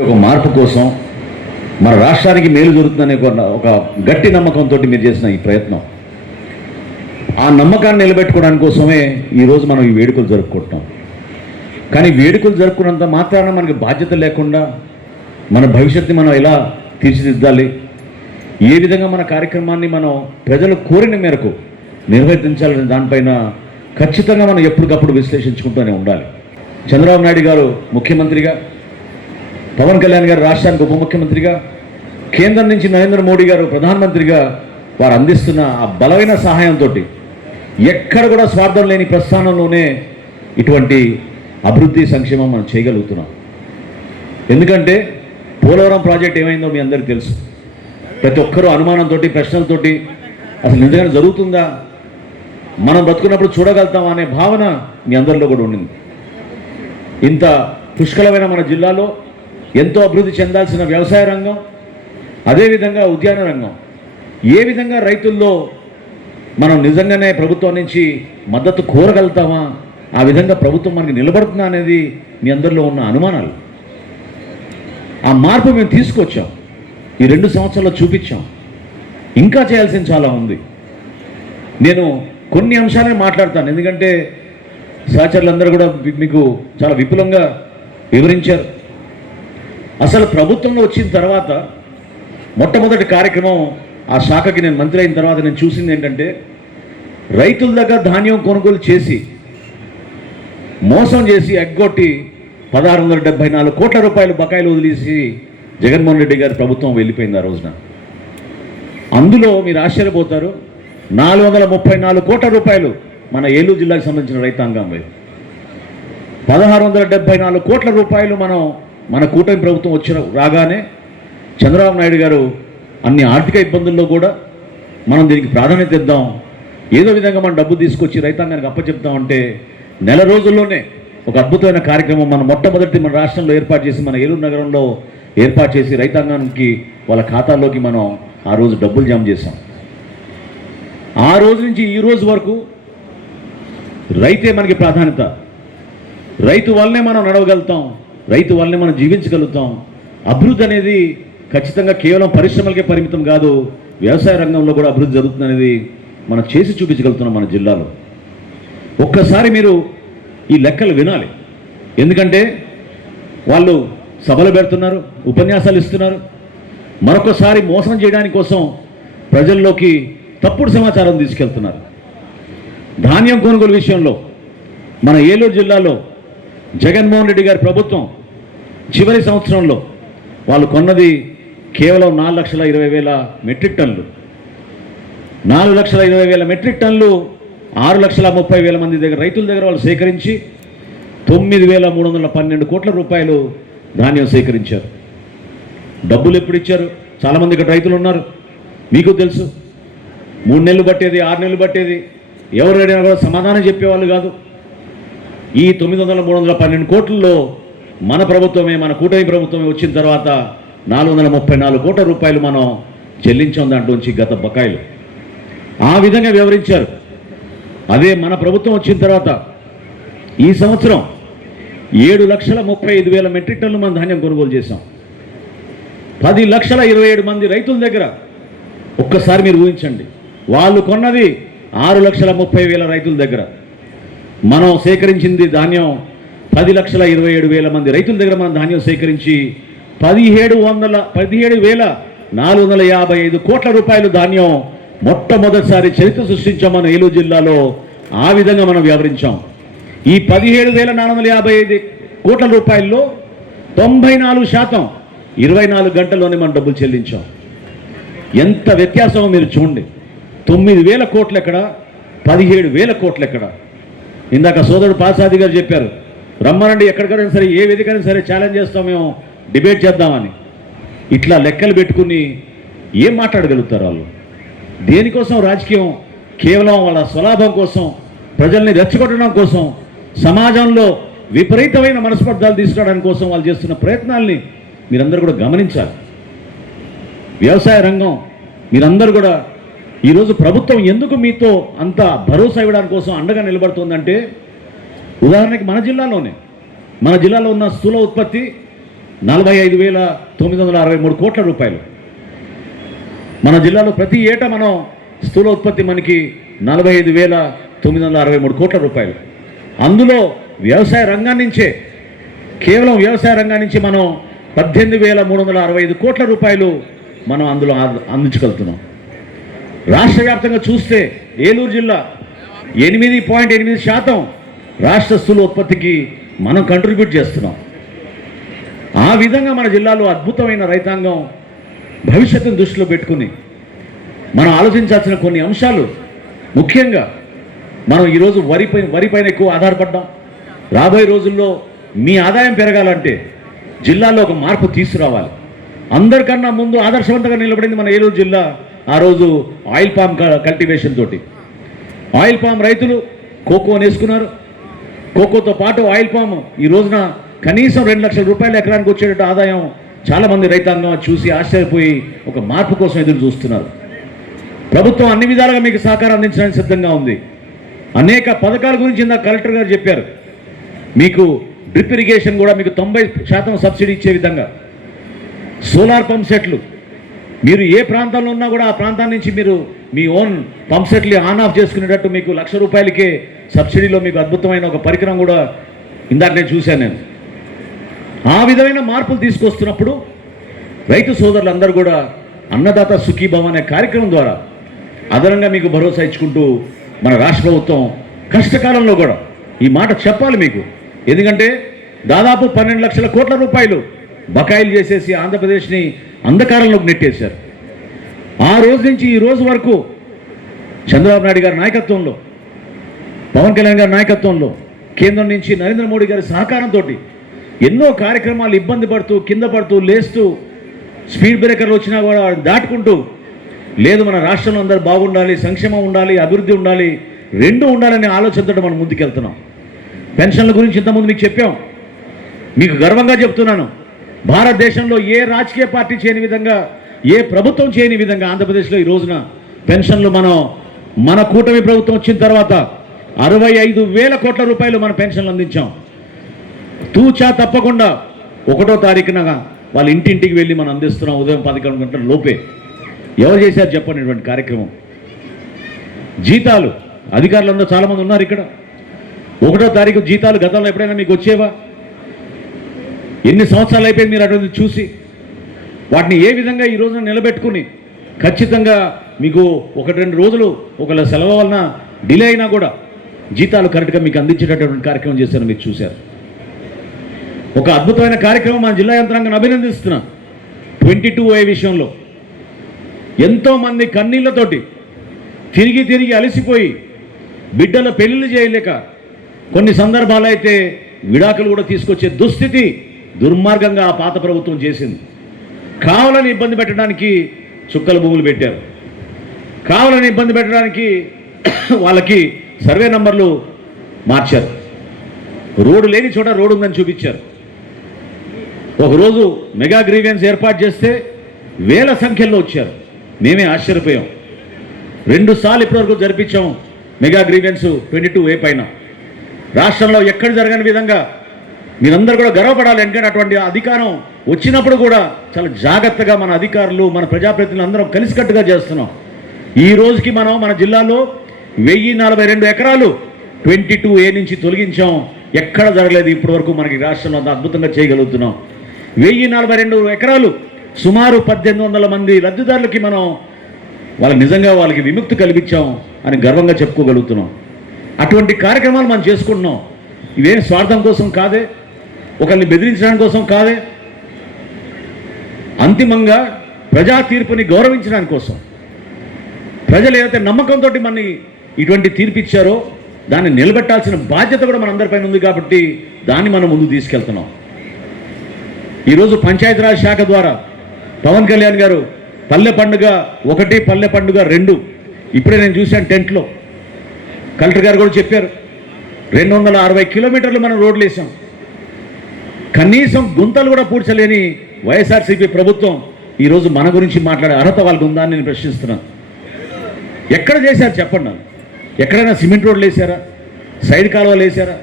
ఒక మార్పు కోసం మన రాష్ట్రానికి మేలు జరుగుతుందనే ఒక గట్టి నమ్మకంతో మీరు చేసిన ఈ ప్రయత్నం, ఆ నమ్మకాన్ని నిలబెట్టుకోవడానికి కోసమే ఈరోజు మనం ఈ వేడుకలు జరుపుకుంటున్నాం. కానీ వేడుకలు జరుపుకున్నంత మాత్రాన మనకి బాధ్యత లేకుండా మన భవిష్యత్తుని మనం ఎలా తీర్చిదిద్దాలి, ఏ విధంగా మన కార్యక్రమాన్ని మనం ప్రజలు కోరిన మేరకు నిర్వర్తించాలనే దానిపైన ఖచ్చితంగా మనం ఎప్పటికప్పుడు విశ్లేషించుకుంటూనే ఉండాలి. చంద్రబాబు నాయుడు గారు ముఖ్యమంత్రిగా, పవన్ కళ్యాణ్ గారు రాష్ట్రానికి ఉప ముఖ్యమంత్రిగా, కేంద్రం నుంచి నరేంద్ర మోడీ గారు ప్రధానమంత్రిగా వారు అందిస్తున్న ఆ బలమైన సహాయంతో ఎక్కడ కూడా స్వార్థం లేని ప్రస్థానంలోనే ఇటువంటి అభివృద్ధి సంక్షేమం మనం చేయగలుగుతున్నాం. ఎందుకంటే పోలవరం ప్రాజెక్ట్ ఏమైందో మీ అందరికీ తెలుసు. ప్రతి ఒక్కరూ అనుమానంతో, ప్రశ్నలతోటి అసలు నిజంగా జరుగుతుందా, మనం బ్రతుకున్నప్పుడు చూడగలుగుతాం అనే భావన మీ అందరిలో కూడా ఉండింది. ఇంత పుష్కలమైన మన జిల్లాలో ఎంతో అభివృద్ధి చెందాల్సిన వ్యవసాయ రంగం, అదేవిధంగా ఉద్యాన రంగం, ఏ విధంగా రైతుల్లో మనం నిజంగానే ప్రభుత్వం నుంచి మద్దతు కోరగలుగుతామా, ఆ విధంగా ప్రభుత్వం మనకి నిలబడుతుందా అనేది మీ అందరిలో ఉన్న అనుమానాలు. ఆ మార్పు మేము తీసుకొచ్చాం, ఈ 2 సంవత్సరాల్లో చూపించాం. ఇంకా చేయాల్సింది చాలా ఉంది. నేను కొన్ని అంశాలను మాట్లాడతాను, ఎందుకంటే సహచరులందరూ కూడా మీకు చాలా విపులంగా వివరించారు. అసలు ప్రభుత్వంలో వచ్చిన తర్వాత మొట్టమొదటి కార్యక్రమం, ఆ శాఖకి నేను మంత్రి అయిన తర్వాత నేను చూసింది ఏంటంటే, రైతుల దగ్గర ధాన్యం కొనుగోలు చేసి మోసం చేసి ఎగ్గొట్టి 1674 కోట్ల రూపాయలు బకాయిలు వదిలేసి జగన్మోహన్ రెడ్డి గారి ప్రభుత్వం వెళ్ళిపోయింది ఆ రోజున. అందులో మీరు ఆశ్చర్యపోతారు, 434 కోట్ల రూపాయలు మన ఏలూరు జిల్లాకు సంబంధించిన రైతాంగం, 1674 కోట్ల రూపాయలు మన కూటమి ప్రభుత్వం రాగానే చంద్రబాబు నాయుడు గారు అన్ని ఆర్థిక ఇబ్బందుల్లో కూడా మనం దీనికి ప్రాధాన్యత ఇద్దాం, ఏదో విధంగా మనం డబ్బు తీసుకొచ్చి రైతాంగానికి అప్పచెప్తామంటే నెల రోజుల్లోనే ఒక అద్భుతమైన కార్యక్రమం మన మొట్టమొదటి మన రాష్ట్రంలో ఏర్పాటు చేసి, మన ఏలూరు నగరంలో ఏర్పాటు చేసి రైతాంగానికి వాళ్ళ ఖాతాల్లోకి మనం ఆ రోజు డబ్బులు జమ చేశాం. ఆ రోజు నుంచి ఈ రోజు వరకు రైతే మనకి ప్రాధాన్యత. రైతు వల్లనే మనం నడవగలుగుతాం, రైతు వల్లనే మనం జీవించగలుగుతాం. అభివృద్ధి అనేది ఖచ్చితంగా కేవలం పరిశ్రమలకే పరిమితం కాదు, వ్యవసాయ రంగంలో కూడా అభివృద్ధి జరుగుతుందనేది మనం చేసి చూపించగలుగుతున్నాం మన జిల్లాలో. ఒక్కసారి మీరు ఈ లెక్కలు వినాలి, ఎందుకంటే వాళ్ళు సభలు పెడుతున్నారు, ఉపన్యాసాలు ఇస్తున్నారు, మరొకసారి మోసం చేయడానికి కోసం ప్రజల్లోకి తప్పుడు సమాచారం తీసుకెళ్తున్నారు. ధాన్యం కొనుగోలు విషయంలో మన ఏలూరు జిల్లాలో జగన్మోహన్ రెడ్డి గారి ప్రభుత్వం చివరి సంవత్సరంలో వాళ్ళు కొన్నది కేవలం 4,20,000 మెట్రిక్ టన్నులు. 4,20,000 మెట్రిక్ టన్నులు 6,30,000 మంది దగ్గర, రైతుల దగ్గర వాళ్ళు సేకరించి 9,312 కోట్ల రూపాయలు ధాన్యం సేకరించారు. డబ్బులు ఎప్పుడు ఇచ్చారు? చాలామంది ఇక్కడ రైతులు ఉన్నారు, మీకు తెలుసు. 3 నెలలు పట్టేది, 6 నెలలు పట్టేది, ఎవరు అడిగినా కూడా సమాధానం చెప్పేవాళ్ళు కాదు. ఈ 9,312 కోట్లలో మన ప్రభుత్వమే, మన కూటమి ప్రభుత్వమే వచ్చిన తర్వాత 434 కోట్ల రూపాయలు మనం చెల్లించాం దాంట్లోంచి గత బకాయిలు. ఆ విధంగా వివరించారు. అదే మన ప్రభుత్వం వచ్చిన తర్వాత ఈ సంవత్సరం 7,35,000 మెట్రిక్ టన్నులు మనం ధాన్యం కొనుగోలు చేశాం. 10,27,000 మంది రైతుల దగ్గర ఒక్కసారి మీరు ఊహించండి, వాళ్ళు కొన్నది 6,30,000 రైతుల దగ్గర, మనం సేకరించింది ధాన్యం 10,27,000 మంది రైతుల దగ్గర మనం ధాన్యం సేకరించి 17,455 కోట్ల రూపాయలు ధాన్యం మొట్టమొదటిసారి చరిత్ర సృష్టించాం మన ఏలూరు జిల్లాలో. ఆ విధంగా మనం వ్యవహరించాం. ఈ 17,455 కోట్ల రూపాయల్లో 94% 24 గంటల్లోనే మనం డబ్బులు చెల్లించాం. ఎంత వ్యత్యాసమో మీరు చూడండి. 9,000 కోట్లు ఎక్కడ, 17,000 కోట్లు ఎక్కడ. ఇందాక సోదరుడు పాసాది గారు చెప్పారు, రమ్మనండి ఎక్కడికైనా సరే, ఏ వేదికైనా సరే ఛాలెంజ్ చేస్తాం, మేము డిబేట్ చేద్దామని. ఇట్లా లెక్కలు పెట్టుకుని ఏం మాట్లాడగలుగుతారు వాళ్ళు? దేనికోసం రాజకీయం? కేవలం వాళ్ళ స్వలాభం కోసం, ప్రజల్ని రెచ్చగొట్టడం కోసం, సమాజంలో విపరీతమైన మనస్పర్ధాలు తీసుకురావడానికి కోసం వాళ్ళు చేస్తున్న ప్రయత్నాల్ని మీరందరూ కూడా గమనించాలి. వ్యవసాయ రంగం మీరందరూ కూడా ఈరోజు ప్రభుత్వం ఎందుకు మీతో అంత భరోసా ఇవ్వడానికి కోసం అండగా నిలబడుతుందంటే, ఉదాహరణకి మన జిల్లాలో ఉన్న స్థూల ఉత్పత్తి 45,963 కోట్ల రూపాయలు. మన జిల్లాలో ప్రతి ఏటా మనం స్థూల ఉత్పత్తి మనకి 45,963 కోట్ల రూపాయలు. అందులో వ్యవసాయ రంగం నుంచే, కేవలం వ్యవసాయ రంగం నుంచి మనం 18,365 కోట్ల రూపాయలు మనం అందులో అందించగలుగుతున్నాం. రాష్ట్ర వ్యాప్తంగా చూస్తే ఏలూరు జిల్లా 8.8% రాష్ట్ర స్థూల ఉత్పత్తికి మనం కంట్రిబ్యూట్ చేస్తున్నాం. ఆ విధంగా మన జిల్లాలో అద్భుతమైన రైతాంగం భవిష్యత్తును దృష్టిలో పెట్టుకుని మనం ఆలోచించాల్సిన కొన్ని అంశాలు, ముఖ్యంగా మనం ఈరోజు వరిపైన ఎక్కువ ఆధారపడ్డాం. రాబోయే రోజుల్లో మీ ఆదాయం పెరగాలంటే జిల్లాలో ఒక మార్పు తీసుకురావాలి. అందరికన్నా ముందు ఆదర్శవంతంగా నిలబడింది మన ఏలూరు జిల్లా. ఆ రోజు ఆయిల్ పామ్ కల్టివేషన్ తోటి ఆయిల్ పామ్ రైతులు కోకో వేసుకున్నారు. కోకోతో పాటు ఆయిల్ పామ్ ఈ రోజున కనీసం 2 లక్షల రూపాయల ఎకరానికి వచ్చేటట్టు ఆదాయం చాలామంది రైతాంగం చూసి ఆశ్చర్యపోయి ఒక మార్పు కోసం ఎదురు చూస్తున్నారు. ప్రభుత్వం అన్ని విధాలుగా మీకు సహకారం అందించడానికి సిద్ధంగా ఉంది. అనేక పథకాల గురించి ఇందాక కలెక్టర్ గారు చెప్పారు. మీకు డ్రిప్ ఇరిగేషన్ కూడా మీకు 90% సబ్సిడీ ఇచ్చే విధంగా, సోలార్ పంప్ సెట్లు మీరు ఏ ప్రాంతంలో ఉన్నా కూడా ఆ ప్రాంతం నుంచి మీరు మీ ఓన్ పంప్ సెట్లు ఆన్ ఆఫ్ చేసుకునేటట్టు మీకు 1,00,000 రూపాయలకే సబ్సిడీలో మీకు అద్భుతమైన ఒక పరికరం కూడా ఇందాక నేను చూశాను. నేను ఆ విధమైన మార్పులు తీసుకొస్తున్నప్పుడు రైతు సోదరులందరూ కూడా అన్నదాత సుఖీభవ అనే కార్యక్రమం ద్వారా అదనంగా మీకు భరోసా ఇచ్చుకుంటూ మన రాష్ట్ర ప్రభుత్వం కష్టకాలంలో కూడా ఈ మాట చెప్పాలి మీకు. ఎందుకంటే దాదాపు 12 లక్షల కోట్ల రూపాయలు బకాయిలు చేసేసి ఆంధ్రప్రదేశ్ని అంధకారంలోకి నెట్టేశారు. ఆ రోజు నుంచి ఈ రోజు వరకు చంద్రబాబు నాయుడు గారి నాయకత్వంలో, పవన్ కళ్యాణ్ గారి నాయకత్వంలో, కేంద్రం నుంచి నరేంద్ర మోడీ గారి సహకారంతో ఎన్నో కార్యక్రమాలు ఇబ్బంది పడుతూ, కింద పడుతూ, లేస్తూ, స్పీడ్ బ్రేకర్లు వచ్చినా కూడా దాటుకుంటూ, లేదు మన రాష్ట్రంలో అందరూ బాగుండాలి, సంక్షేమం ఉండాలి, అభివృద్ధి ఉండాలి, రెండు ఉండాలనే ఆలోచనతో మనం ముందుకెళ్తున్నాం. పెన్షన్ల గురించి ఇంతకుముందు మీకు చెప్పాం. మీకు గర్వంగా చెప్తున్నాను, భారతదేశంలో ఏ రాజకీయ పార్టీ చేయని విధంగా, ఏ ప్రభుత్వం చేయని విధంగా ఆంధ్రప్రదేశ్లో ఈ రోజున పెన్షన్లు మన కూటమి ప్రభుత్వం వచ్చిన తర్వాత 65,000 కోట్ల రూపాయలు మన పెన్షన్లు అందించాం. తూచా తప్పకుండా 1వ తారీఖున వాళ్ళ ఇంటింటికి వెళ్ళి మనం అందిస్తున్నాం. ఉదయం 11 గంటల లోపే. ఎవరు చేశారు చెప్పండి ఇటువంటి కార్యక్రమం? జీతాలు అధికారులందరూ చాలామంది ఉన్నారు ఇక్కడ. 1వ తారీఖు జీతాలు గతంలో ఎప్పుడైనా మీకు వచ్చేవా? ఎన్ని సంవత్సరాలు అయిపోయింది మీరు అటువంటి చూసి? వాటిని ఏ విధంగా ఈ రోజున నిలబెట్టుకుని ఖచ్చితంగా మీకు 1-2 రోజులు ఒకవేళ సెలవు వలన డిలే అయినా కూడా జీతాలు కరెక్ట్గా మీకు అందించేటటువంటి కార్యక్రమం చేశారు. మీరు చూశారు. ఒక అద్భుతమైన కార్యక్రమం మన జిల్లా యంత్రాంగాన్ని అభినందిస్తున్నాను. 22A విషయంలో ఎంతోమంది కన్నీళ్లతోటి తిరిగి అలసిపోయి బిడ్డల పెళ్లిళ్ళు చేయలేక కొన్ని సందర్భాలు అయితే విడాకులు కూడా తీసుకొచ్చే దుస్థితి దుర్మార్గంగా ఆ పాత ప్రభుత్వం చేసింది. కావాలని ఇబ్బంది పెట్టడానికి చుక్కల భూములు పెట్టారు. కావాలని ఇబ్బంది పెట్టడానికి వాళ్ళకి సర్వే నంబర్లు మార్చారు. రోడ్డు లేని చోట రోడ్డు ఉందని చూపించారు. ఒకరోజు మెగా గ్రీవెన్స్ ఏర్పాటు చేస్తే వేల సంఖ్యలో వచ్చారు. మేమే ఆశ్చర్యపోయాం. 2 సార్లు ఇప్పటివరకు జరిపించాం మెగా గ్రీవెన్స్ 22A పైన. రాష్ట్రంలో ఎక్కడ జరగని విధంగా మీరందరూ కూడా గర్వపడాలి. ఎందుకంటే అటువంటి అధికారం వచ్చినప్పుడు కూడా చాలా జాగ్రత్తగా మన అధికారులు, మన ప్రజాప్రతినిధులు అందరం కలిసికట్టుగా చేస్తున్నాం. ఈ రోజుకి మనం మన జిల్లాలో 1042 ఎకరాలు 22A నుంచి తొలగించాం. ఎక్కడ జరగలేదు ఇప్పటి వరకు మనకి రాష్ట్రంలో అంత అద్భుతంగా చేయగలుగుతున్నాం. 1042 ఎకరాలు సుమారు 1800 మంది లబ్ధిదారులకి మనం వాళ్ళకి విముక్తి కల్పించాం అని గర్వంగా చెప్పుకోగలుగుతున్నాం. అటువంటి కార్యక్రమాలు మనం చేసుకుంటున్నాం. ఇవేం స్వార్థం కోసం కాదే, ఒకరిని బెదిరించడానికి కోసం కాదే, అంతిమంగా ప్రజా తీర్పుని గౌరవించడానికి కోసం. ప్రజలు ఏదైతే నమ్మకంతో మనని ఇటువంటి తీర్పు ఇచ్చారో దాన్ని నిలబెట్టాల్సిన బాధ్యత కూడా మనందరిపైన ఉంది. కాబట్టి దాన్ని మనం ముందు తీసుకెళ్తున్నాం. ఈరోజు పంచాయతీరాజ్ శాఖ ద్వారా పవన్ కళ్యాణ్ గారు పల్లె పండుగ 1, పల్లె పండుగ 2 ఇప్పుడే నేను చూశాను టెంట్లో. కలెక్టర్ గారు కూడా చెప్పారు 260 కిలోమీటర్లు మనం రోడ్లు వేసాం. కనీసం గుంతలు కూడా పూడ్చలేని వైఎస్ఆర్సీపీ ప్రభుత్వం ఈరోజు మన గురించి మాట్లాడే అర్హత వాళ్ళకు ఉందా అని నేను ప్రశ్నిస్తున్నాను. ఎక్కడ చేశారు చెప్పండి నాకు? ఎక్కడైనా సిమెంట్ రోడ్లు వేసారా? సైడ్ కాలువలు వేసారా?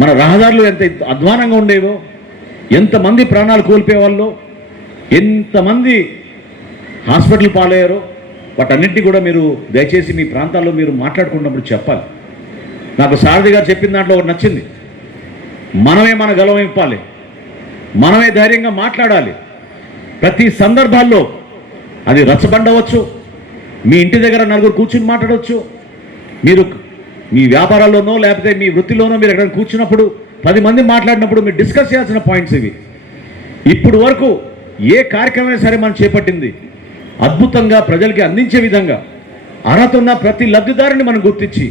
మన రహదారులు ఎంత అధ్వానంగా ఉండేవో ఎంతమంది ప్రాణాలు కోల్పోయే వాళ్ళు, ఎంతమంది హాస్పిటల్ పాలయ్యారో వాటన్నింటినీ కూడా మీరు దయచేసి మీ ప్రాంతాల్లో మీరు మాట్లాడుకున్నప్పుడు చెప్పాలి. నాకు సారథి గారు చెప్పిన దాంట్లో ఒకటి నచ్చింది. మనమే మన గలం ఇప్పాలి, మనమే ధైర్యంగా మాట్లాడాలి. ప్రతి సందర్భాల్లో అది రచ్చబండవచ్చు, మీ ఇంటి దగ్గర నలుగురు కూర్చుని మాట్లాడవచ్చు, మీరు మీ వ్యాపారాల్లోనో లేకపోతే మీ వృత్తిలోనో మీరు ఎక్కడ కూర్చున్నప్పుడు 10 మంది మాట్లాడినప్పుడు మీరు డిస్కస్ చేయాల్సిన పాయింట్స్ ఇవి. ఇప్పుడు వరకు ఏ కార్యక్రమం సరే మనం చేపట్టింది అద్భుతంగా ప్రజలకి అందించే విధంగా అర్హత ఉన్న ప్రతి లబ్ధిదారుని మనం గుర్తించి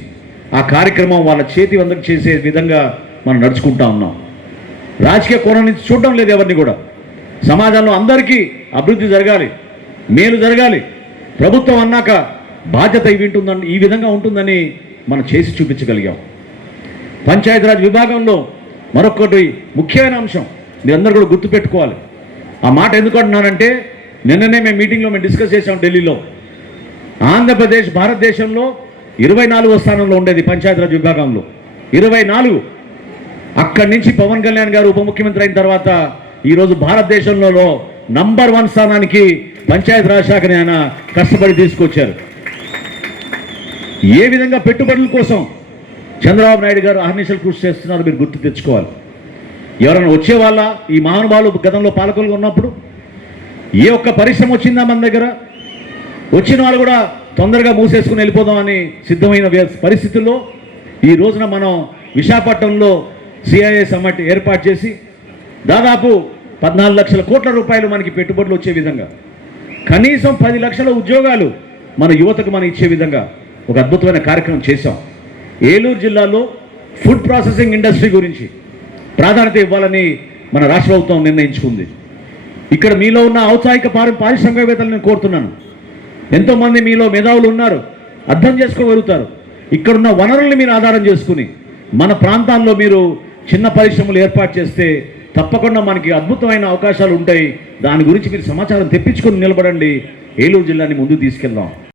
ఆ కార్యక్రమం వాళ్ళ చేతి వందకు చేసే విధంగా మనం నడుచుకుంటా ఉన్నాం. రాజకీయ కోణం నుంచి చూడడం లేదు ఎవరిని కూడా. సమాజంలో అందరికీ అభివృద్ధి జరగాలి, మేలు జరగాలి. ప్రభుత్వం అన్నాక బాధ్యత ఈ విధంగా ఉంటుందని మనం చేసి చూపించగలిగాం. పంచాయతీరాజ్ విభాగంలో మరొకటి ముఖ్యమైన అంశం మీరందరూ కూడా గుర్తుపెట్టుకోవాలి. ఆ మాట ఎందుకు అంటున్నానంటే, నిన్ననే మేము మీటింగ్లో డిస్కస్ చేసాం ఢిల్లీలో. ఆంధ్రప్రదేశ్ భారతదేశంలో 24వ స్థానంలో ఉండేది పంచాయతీరాజ్ విభాగంలో, 24. అక్కడి నుంచి పవన్ కళ్యాణ్ గారు ఉప ముఖ్యమంత్రి అయిన తర్వాత ఈరోజు భారతదేశంలో నంబర్ 1 స్థానానికి పంచాయతీరాజ్ శాఖని ఆయన కష్టపడి తీసుకొచ్చారు. ఏ విధంగా పెట్టుబడుల కోసం చంద్రబాబు నాయుడు గారు అహర్నిశలు కృషి చేస్తున్నారు మీరు గుర్తు తెచ్చుకోవాలి. ఎవరైనా వచ్చే వాళ్ళ ఈ మహానుభావులు గతంలో పాలకులుగా ఉన్నప్పుడు ఏ ఒక్క పరిశ్రమ వచ్చిందా మన దగ్గర? వచ్చిన వాళ్ళు కూడా తొందరగా మూసేసుకుని వెళ్ళిపోదామని సిద్ధమైన పరిస్థితుల్లో ఈ రోజున మనం విశాఖపట్నంలో సిఐఏ సమ్మిట్ ఏర్పాటు చేసి దాదాపు 14 లక్షల కోట్ల రూపాయలు మనకి పెట్టుబడులు వచ్చే విధంగా, కనీసం 10 లక్షల ఉద్యోగాలు మన యువతకు మనం ఇచ్చే విధంగా ఒక అద్భుతమైన కార్యక్రమం చేశాం. ఏలూరు జిల్లాలో ఫుడ్ ప్రాసెసింగ్ ఇండస్ట్రీ గురించి ప్రాధాన్యత ఇవ్వాలని మన రాష్ట్ర ప్రభుత్వం నిర్ణయించుకుంది. ఇక్కడ మీలో ఉన్న ఔత్సాహిక పారిశ్రామికవేత్తలు నేను కోరుతున్నాను. ఎంతోమంది మీలో మేధావులు ఉన్నారు, అర్థం చేసుకోగలుగుతారు. ఇక్కడున్న వనరుల్ని మీరు ఆధారం చేసుకుని మన ప్రాంతాల్లో మీరు చిన్న పరిశ్రమలు ఏర్పాటు చేస్తే తప్పకుండా మనకి అద్భుతమైన అవకాశాలు ఉంటాయి. దాని గురించి మీరు సమాచారం తెప్పించుకొని నిలబడండి. ఏలూరు జిల్లాని ముందుకు తీసుకెళ్దాం.